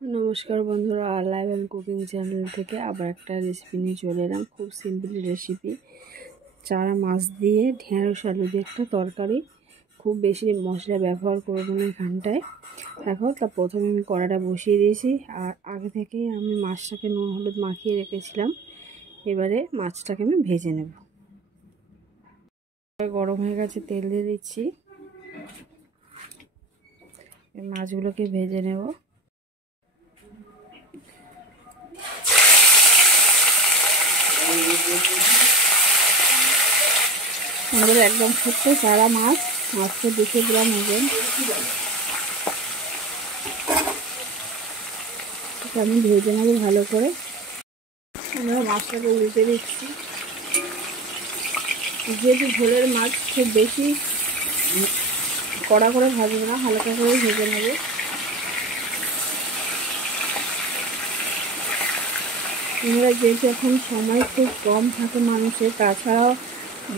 नमस्कार बंधुरा live and cooking channel থেকে আবার একটা রেসিপি নিয়ে চলে এলাম। খুব সিম্পল রেসিপি, চারা মাছ দিয়ে ঢেঁড়স আলু দিয়ে একটা তরকারি। খুব বেশি মশলা ব্যবহার করব না এখানটায়। দেখো, তা প্রথমে আমি কড়াটা বসিয়ে দিয়েছি, আর আগে থেকেই আমি মাছটাকে নুন হলুদ মাখিয়ে রেখেছিলাম। এবারে মাছটাকে আমি ভেজে নেব। গরম হয়ে গেছে, তেল দিয়ে দিচ্ছি, মাছগুলোকে ভেজে নেব। আমাদের একদম ছোট্ট চারা মাছ, মাত্র 200 গ্রাম ওজন। আমি ভেজে নেবো ভালো করে। আমরা মাছটাকে উল্টে দিচ্ছি। যেহেতু ঝোলের মাছ, খুব বেশি কড়া করে ভাজবো না, হালকা করে ভেজে নেবো। আমরা যেহেতু এখন সময় খুব কম থাকে মানুষের, তাছাড়াও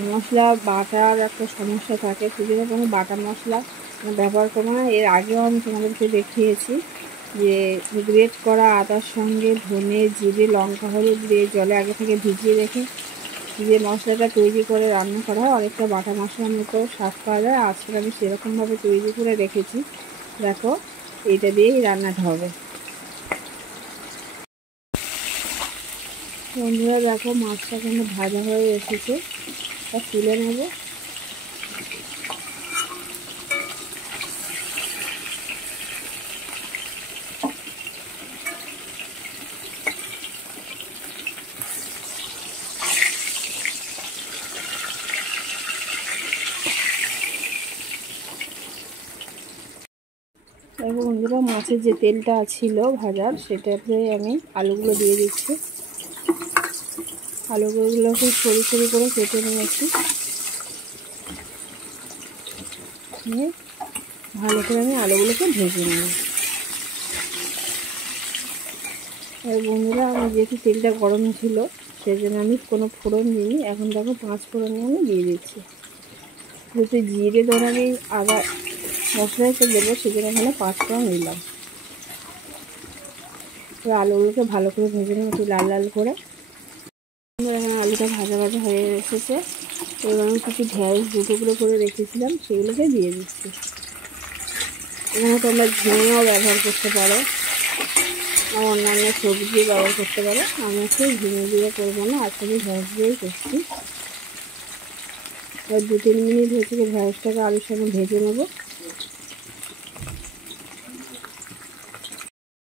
মশলা বাটার একটা সমস্যা থাকে, সেজন্য কোনো বাটা মশলা ব্যবহার করবো না। এর আগেও আমি তোমাদেরকে দেখিয়েছি যে গ্রেট করা আদার সঙ্গে ধনে জিরে লঙ্কা হলুদ দিয়ে জলে আগে থেকে ভিজিয়ে রেখে যে মশলাটা তৈরি করে রান্না করা হয়, অনেকটা বাটা মশলার মতো স্বাদ পাওয়া যায়। আজকে আমি সেরকমভাবে তৈরি করে রেখেছি। দেখো, এইটা দিয়েই রান্নাটা হবে। বন্ধুরা দেখো, মাছটা কিন্তু ভাজা হয়ে এসেছে, তা তুলে নেব। দেখো বন্ধুরা, মাছের যে তেলটা ছিল ভাজার, সেটাতে আমি আলুগুলো দিয়ে দিচ্ছি। আলুগুলোকে সরু সরু করে কেটে নিয়েছি, নিয়ে ভালো করে আমি আলুগুলোকে ভেজে নেব। আর বন্ধুরা, আমার যেহেতু তেলটা গরম ছিল, সেজন্য আমি কোনো ফোড়ন দিইনি। এখন দেখো, 5 ফোড়ন আমি দিয়ে দিচ্ছি। যেহেতু জিরে ধরে আমি আদা মশলায় তো দেবো, সেজন্য এখানে 5 ফোড়ন দিলাম। এবার আলুগুলোকে ভালো করে ভেজে নেব, একটু লাল লাল করে। এখানে আলুটা ভাজা ভাজা হয়ে এসেছে। এবার আমি কিছু ঢেঁড়স দুটুকরো করে রেখেছিলাম, সেগুলোকে দিয়ে দিচ্ছি। এখানে তোমরা ঝিঙেও ব্যবহার করতে পারো, বা অন্যান্য সবজিও ব্যবহার করতে পারো। আমি একটু ঝিঙে দিয়ে করবো না, আজকে আমি ঢেঁড়স দিয়েই করছি। এবার 2-3 মিনিট হচ্ছে ঢেঁড়সটাকে আলুর সঙ্গে ভেজে নেবো।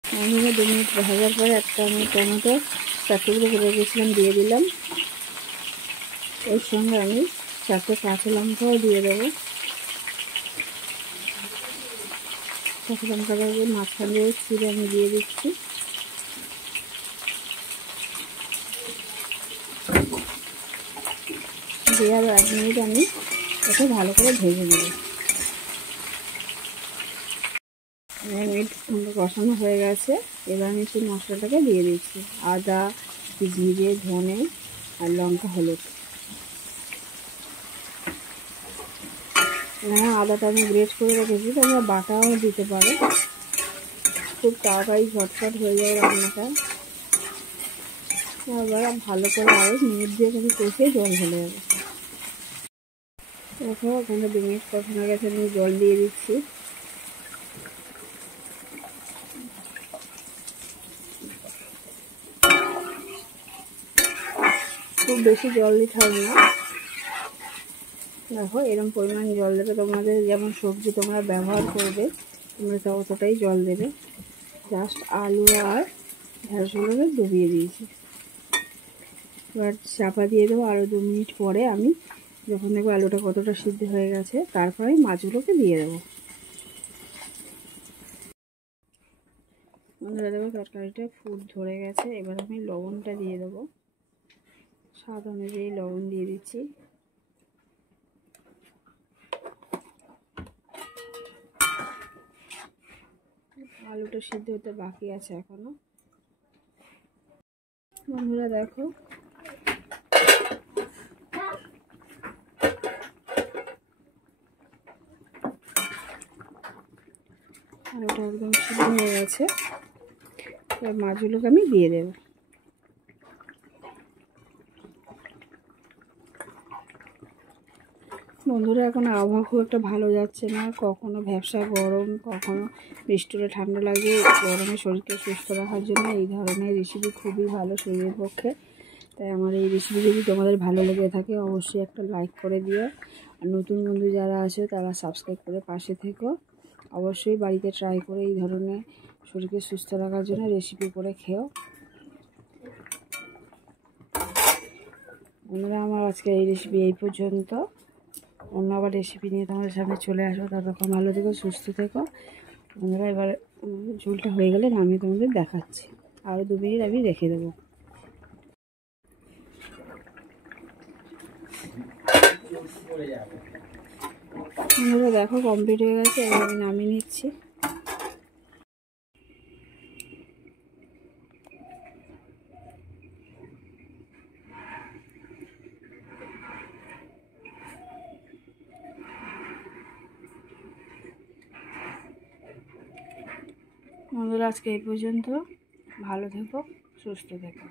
আমি 2 মিনিট ভাজার পরে একটা আমি টমেটো 4 টুকরো করে রেখেছিলাম দিয়ে দিলাম। এর সঙ্গে আমি 4টে কাঁচা লঙ্কাও দিয়ে দেবো। কাঁচা লঙ্কাটাকে মাঝখান দিয়ে ছিঁড়ে আমি দিয়ে দিচ্ছি। দিয়ে আরও 1 মিনিট আমি ওকে ভালো করে ভেজে নেব। 1 মিনিট কষানো হয়ে গেছে। এবার আমি সেই মশলাটাকে দিয়ে দিচ্ছি। আদা, জিরে, ধনে আর লঙ্কা হলুদ। আদাটা আমি গ্রেট করে রেখেছি, তোমরা বাটাও দিতে পারো। খুব তাড়াতাড়ি ঝটফট হয়ে যায় রান্নাটা। এবার ভালো করে আরও মিনিট দিয়ে আমি কষে জল ঢেলে যাবে। দেখো, ওখানে 2 মিনিট কষানো গেছে, আমি জল দিয়ে দিচ্ছি। খুব বেশি জল দিতে হবে না। দেখো, এরকম পরিমাণ জল দেবে। তোমাদের যেমন সবজি তোমরা ব্যবহার করবে, তোমরা ততটাই জল দেবে। জাস্ট আলু আর ঢেঁড়সগুলোকে ডুবিয়ে দিয়েছি। এবার চাপা দিয়ে দেবো। আরও 2 মিনিট পরে আমি যখন দেখবো আলুটা কতটা সিদ্ধ হয়ে গেছে, তারপরে মাছগুলোকে দিয়ে দেবো। বন্ধুরা দেখো, তরকারিটা ফুট ধরে গেছে। এবার আমি লবণটা দিয়ে দেবো, স্বাদ অনুযায়ী লবণ দিয়ে দিচ্ছি। আলুটা সিদ্ধ হতে বাকি আছে এখনো। বন্ধুরা দেখো, আলুটা একদম সিদ্ধ হয়ে গেছে। এবার মাছগুলোকে আমি দিয়ে দেবো। বন্ধুরা, এখন আবহাওয়া খুব একটা ভালো যাচ্ছে না, কখনো ভ্যাপসা গরম, কখনো বৃষ্টিতে ঠান্ডা লাগে। গরমে শরীরকে সুস্থ রাখার জন্য এই ধরনের রেসিপি খুবই ভালো শরীরের পক্ষে। তাই আমার এই রেসিপি যদি তোমাদের ভালো লেগে থাকে অবশ্যই একটা লাইক করে দিও। আর নতুন বন্ধু যারা আছে তারা সাবস্ক্রাইব করে পাশে থেকো। অবশ্যই বাড়িতে ট্রাই করে এই ধরনের শরীরকে সুস্থ রাখার জন্য রেসিপি করে খেও। বন্ধুরা, আমার আজকে এই রেসিপি এই পর্যন্ত। অন্য আবার রেসিপি নিয়ে তোমাদের সামনে চলে আসবো। ততক্ষণ ভালো থেকো, সুস্থ থেকো। বন্ধুরা, এবার ঝোলটা হয়ে গেলে আমি তোমাদের দেখাচ্ছি। আরও 2 মিনিট আমি রেখে দেবো। বন্ধুরা দেখো, কমপ্লিট হয়ে গেছে। এবার আমি নামিয়ে নিচ্ছি। বন্ধুরা, আজকে এই পর্যন্ত। ভালো থেকো, সুস্থ থেকো।